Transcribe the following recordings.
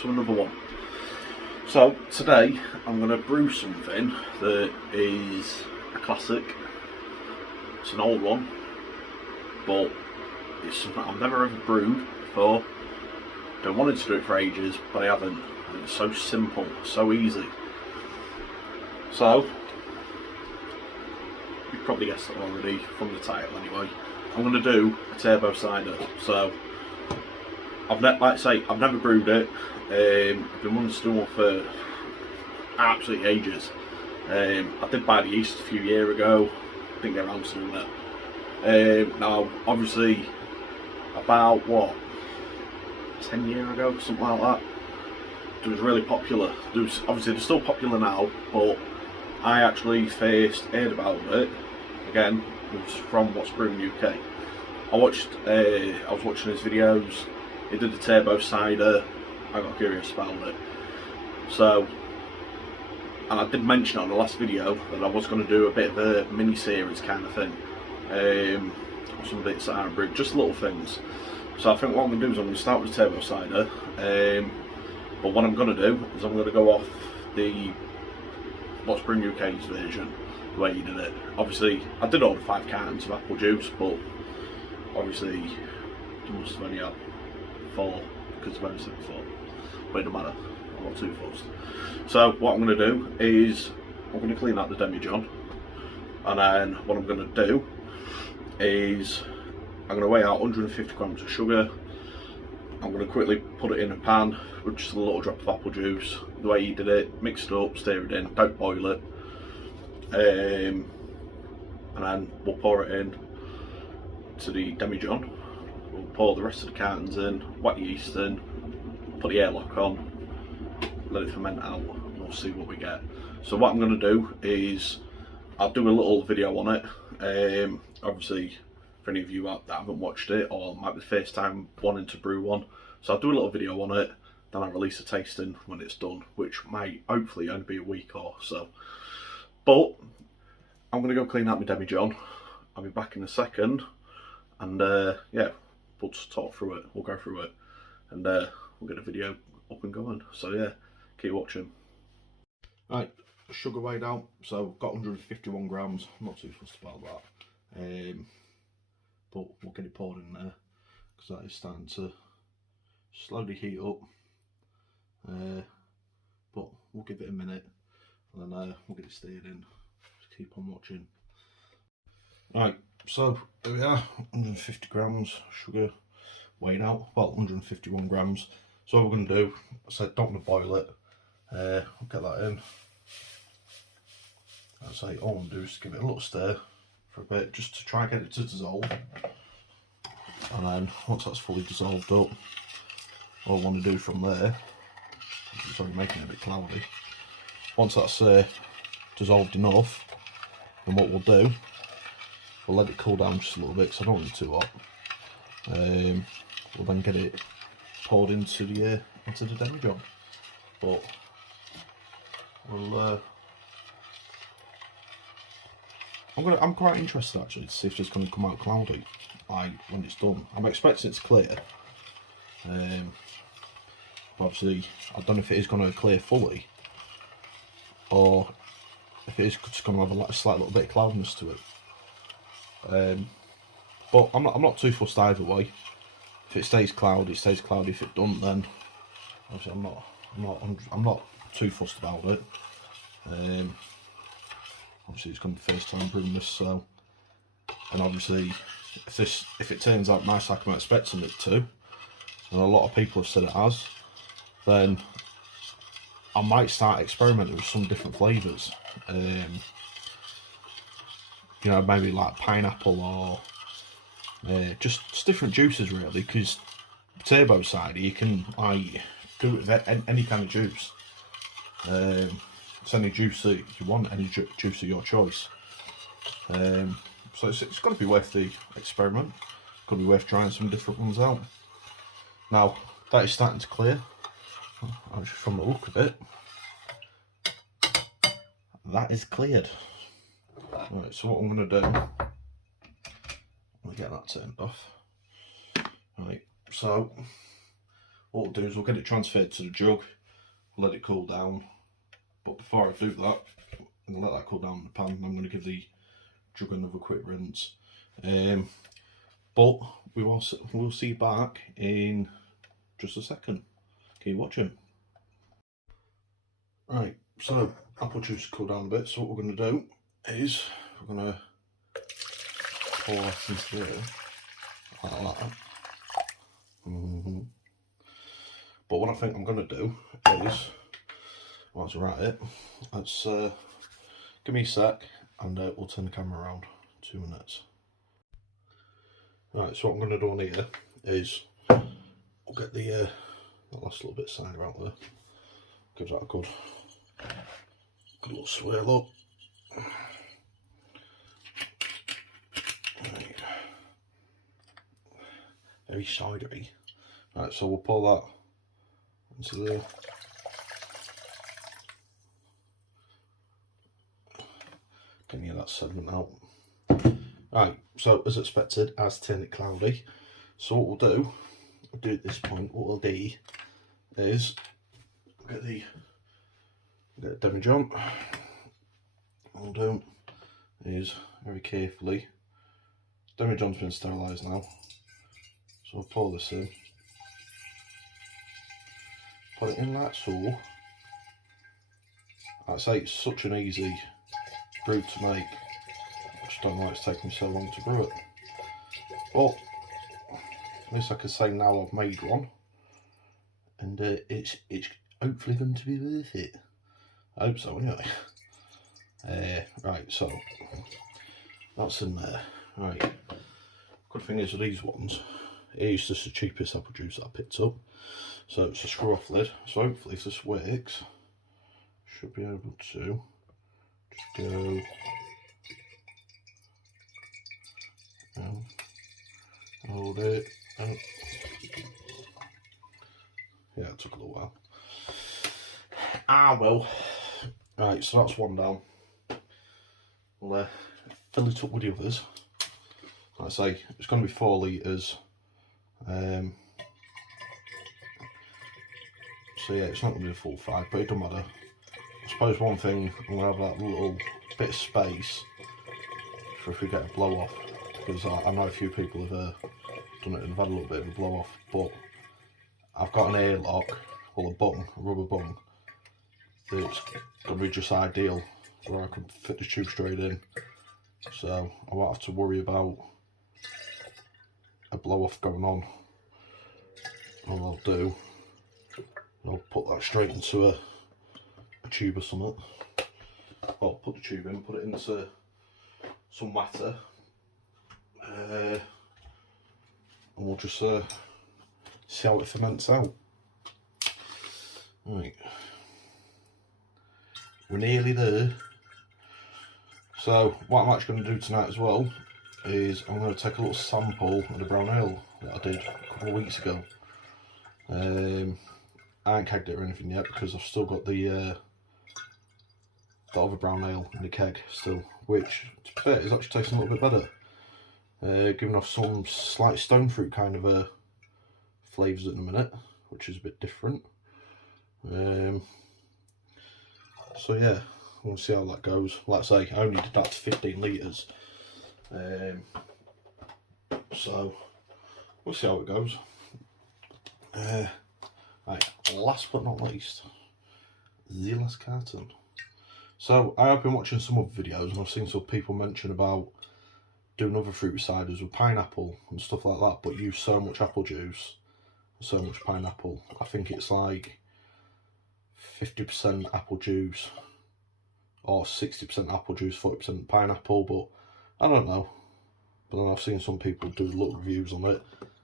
to another one. So today I'm going to brew something that is a classic. It's an old one, but it's something I've never ever brewed before. Been wanting to do it for ages, but I haven't. And it's so simple, so easy. So you've probably guessed it already from the title anyway. I'm going to do a turbo cider. So I've never brewed it. I've been wanting to do one for absolutely ages. I did buy the yeast a few years ago. Didn't get around to doing it. Now, obviously, about 10 years ago, something like that. It was really popular. Obviously, they're still popular now, but I actually first heard about it. Again, it was from What's Brewing UK. I was watching his videos. He did the turbo cider. I got curious about it. So, and I did mention on the last video that I was going to do a bit of a mini series kind of thing. Some bits that I brewed, just little things. So I think what I'm going to do is I'm going to start with the turbo cider. But what I'm going to do is I'm going to go off the What's Brewing UK's version, the way he did it. Obviously, I did order 5 cartons of apple juice, but obviously you must have only had 4 because I've only said 4. But it doesn't matter, I got 2 first. So what I'm going to do is I'm going to clean out the demijohn, and then what I'm going to do is I'm going to weigh out 150 grams of sugar. I'm going to quickly put it in a pan with just a little drop of apple juice. The way he did it, mix it up, stir it in, don't boil it. And then we'll pour it in to the demijohn. We'll pour the rest of the cartons in, whack the yeast in, put the airlock on, let it ferment out, and we'll see what we get. So what I'm going to do is I'll do a little video on it. Obviously, for any of you out that haven't watched it, or might be the first time wanting to brew one, so I'll do a little video on it, then I'll release a tasting when it's done, which might hopefully only be a week or so. But I'm going to go clean out my demijohn. I'll be back in a second, and yeah, we'll just talk through it, we'll go through it, and we'll get the video up and going. So yeah, keep watching. Right, sugar weighed out, so got 151 grams, I'm not too fussed about that. But we'll get it poured in there, because that is starting to slowly heat up. But we'll give it a minute, and then we'll get it stirred in. Just keep on watching. Right, so there we are, 150 grams sugar weighed out, well 151 grams. So what we're going to do, I said don't want to boil it, we'll get that in. I'd say all I'm going to do is give it a little stir for a bit, just to try and get it to dissolve. And then once that's fully dissolved up, all I want to do from there, it's already making it a bit cloudy, once that's dissolved enough, then what we'll do, we'll let it cool down just a little bit, because I don't want it too hot. We'll then get it poured into the demijohn. But we'll I'm quite interested actually to see if it's going to come out cloudy, like when it's done. I'm expecting it to clear. Obviously, I don't know if it is going to clear fully, or if it is just going to have a slight little bit of cloudiness to it. But I'm not too fussed either way. If it stays cloudy, it stays cloudy. If it doesn't, then obviously I'm not too fussed about it. Obviously, it's going to be the first time brewing this, so, and obviously, if it turns out nice like I'm expecting it to, and a lot of people have said it has, then I might start experimenting with some different flavours. You know, maybe like pineapple, or just different juices really, because turbo cider you can like do it with any kind of juice. It's any juice that you want, any juice of your choice. So it's got to be worth the experiment. Could be worth trying some different ones out. Now that is starting to clear. Actually, from the look of it, that is cleared. Right, so what I'm going to do, I'll get that turned off. Right, so what we'll do is we'll get it transferred to the jug, let it cool down. But before I do that, I'm going to let that cool down in the pan. I'm going to give the jug another quick rinse. But we'll see you back in just a second. Keep watching. Right, so apple juice cooled down a bit, so what we're going to do is we're going to pour that into there, like that. But what I think I'm going to do is, let's write it, let's give me a sec and we'll turn the camera around, 2 minutes. Right, so what I'm going to do on here is, we'll get the that last little bit of cider out there, gives that a good little swirl up. Right. Very cidery. Right, so we'll pour that into there. Can you hear that sediment out? Right, so as expected, as turned it cloudy. So what we'll do at this point, what we'll do is get the demijohn. What we'll do is very carefully, demijohn's been sterilised now, so I'll pour this in, put it in like so. I'd say it's such an easy brew to make, I just don't know why it's taken so long to brew it, but at least I can say now I've made one, and it's hopefully going to be worth it. I hope so anyway. Right, so that's in there. Right, good thing is with these ones, it's just the cheapest apple juice that I picked up, so it's a screw off lid, so hopefully if this works, should be able to just go hold it. Yeah, it took a little while. Well. Right, so that's one down. We'll fill it up with the others. Like I say, it's going to be 4 litres. So yeah, it's not going to be a full 5, but it doesn't matter. I suppose one thing, I'm going to have that little bit of space for if we get a blow off, because I know a few people have done it and had a little bit of a blow off, but I've got an airlock, well a rubber bung, that's going to be just ideal, where I can fit the tube straight in, so I won't have to worry about a blow off going on. All I'll do, I'll put that straight into a tube or something. I'll put the tube in, put it into some water, and we'll just see how it ferments out. Right, we're nearly there. So what I'm actually going to do tonight as well is I'm going to take a little sample of the brown ale that I did a couple of weeks ago. I ain't kegged it or anything yet because I've still got the other brown ale in the keg still, which to be fair is actually tasting a little bit better, giving off some slight stone fruit kind of flavours in a minute, which is a bit different. So yeah, we'll see how that goes. Like I say, I only did that to 15 litres, so we'll see how it goes. Right, last but not least, the last carton. So I have been watching some other videos and I've seen some people mention about doing other fruit ciders with pineapple and stuff like that, but use so much apple juice, so much pineapple. I think it's like 50% apple juice or 60% apple juice, 40% pineapple, but I don't know. But then I've seen some people do little reviews on it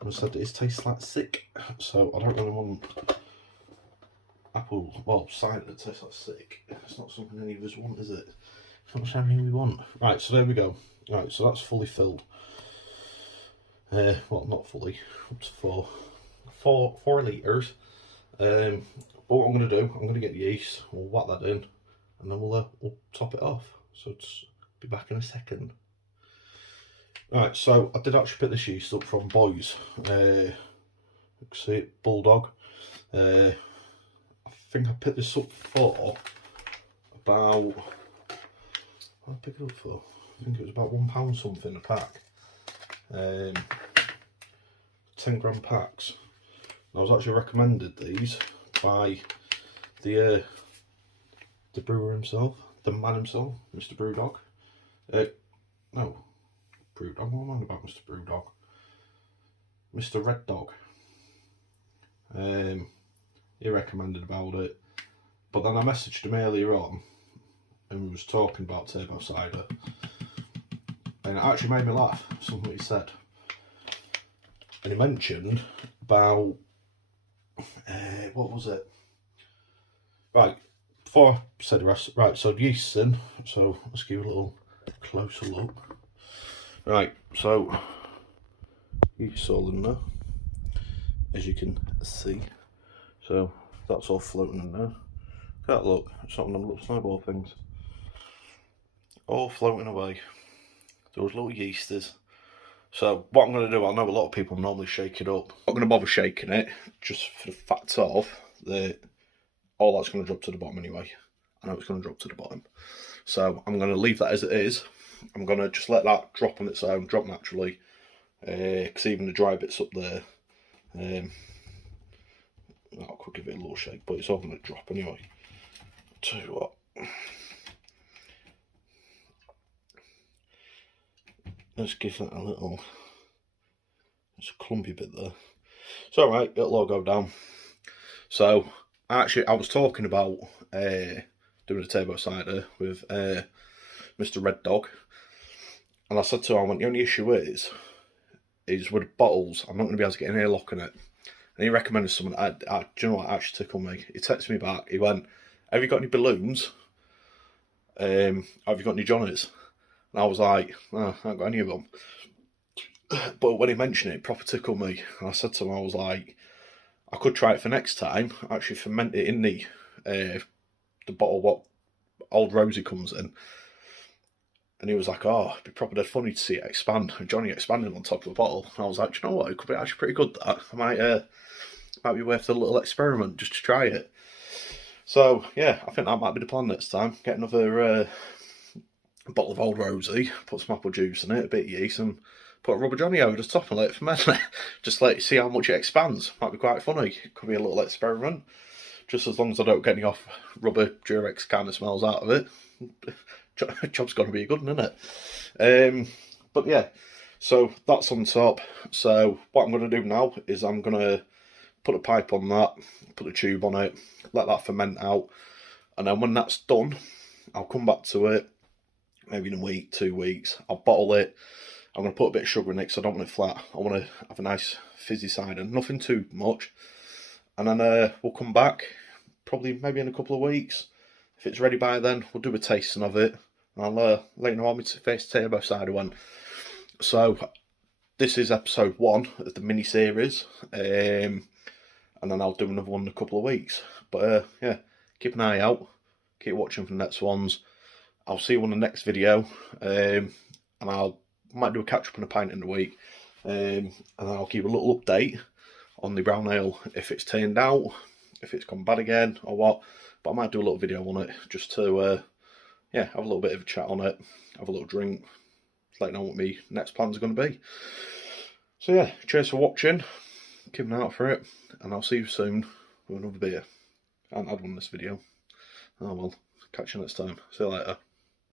and said it tastes like sick, so I don't really want apple, well, cider that tastes like sick. It's not something any of us want, is it? It's not something we want. Right, so there we go. Right, so that's fully filled. Well, not fully, up to 4 litres. But what I'm going to do, I'm going to get the yeast, we'll whack that in, and then we'll top it off. So it's be back in a second. Right, so I did actually pick this yeast up from Boys. See it, Bulldog. I think I picked this up for about, what did I pick it up for? I think it was about £1 something a pack. 10g packs. I was actually recommended these by the brewer himself, the man himself, Mr. Brewdog. No, Brewdog, what am I on about, Mr. Brewdog? Mr. Red Dog. He recommended about it, but then I messaged him earlier on and we was talking about turbo cider, and it actually made me laugh, something he said. And he mentioned about, what was it? Right, before I said the rest, right, so yeast in, so let's give a little closer look. Right, so yeast all in there, as you can see. So that's all floating in there. Can't look, it's not one of them little snowball things. All floating away. Those little yeasters. So what I'm going to do, I know a lot of people normally shake it up. I'm not going to bother shaking it, just for the fact of that all that's going to drop to the bottom anyway. I know it's going to drop to the bottom. So I'm going to leave that as it is. I'm going to just let that drop on its own, drop naturally. Because even the dry bits up there, I could give it a little shake, but it's all going to drop anyway. Tell you what. Let's give that a little, there's a clumpy bit there. It's alright, it'll all go down. So, actually, I was talking about doing a turbo cider with Mr. Red Dog. And I said to him, I went, the only issue is with bottles, I'm not going to be able to get an airlock on it. And he recommended someone, do you know what, actually tickled me. He texted me back, he went, have you got any balloons? Have you got any Johnnies? And I was like, oh, I haven't got any of them. But when he mentioned it proper tickled me. And I said to him, I was like, I could try it for next time. Actually ferment it in the bottle what Old Rosie comes in. And he was like, oh, it'd be proper dead funny to see it expand. And Johnny expanding on top of the bottle. And I was like, do you know what? It could be actually pretty good, that. I might be worth a little experiment just to try it. So, yeah, I think that might be the plan next time. Get another bottle of Old Rosie, put some apple juice in it, a bit of yeast, and put a rubber Johnny over the top and let it ferment. Just let you see how much it expands. Might be quite funny. Could be a little experiment. Just as long as I don't get any off rubber Durex kind of smells out of it. Job's got to be a good one, isn't it? But yeah, so that's on top. So what I'm going to do now is I'm going to put a pipe on that, put a tube on it, let that ferment out, and then when that's done, I'll come back to it. Maybe in a week, 2 weeks, I'll bottle it. I'm going to put a bit of sugar in it because I don't want it flat. I want to have a nice fizzy cider, nothing too much. And then we'll come back, probably maybe in a couple of weeks. If it's ready by then, we'll do a tasting of it. And I'll let you know how my first turbo cider went. So, this is episode 1 of the mini-series. And then I'll do another one in a couple of weeks. But yeah, keep an eye out. Keep watching for the next ones. I'll see you on the next video, and might do a catch up on a pint in a week, and then I'll keep a little update on the brown ale, if it's turned out, if it's gone bad again, or what. But I might do a little video on it, just to, yeah, have a little bit of a chat on it, have a little drink, let you know what my next plans are going to be. So yeah, cheers for watching, keep an eye out for it, and I'll see you soon with another beer. I haven't had one in this video. Oh well, catch you next time, see you later.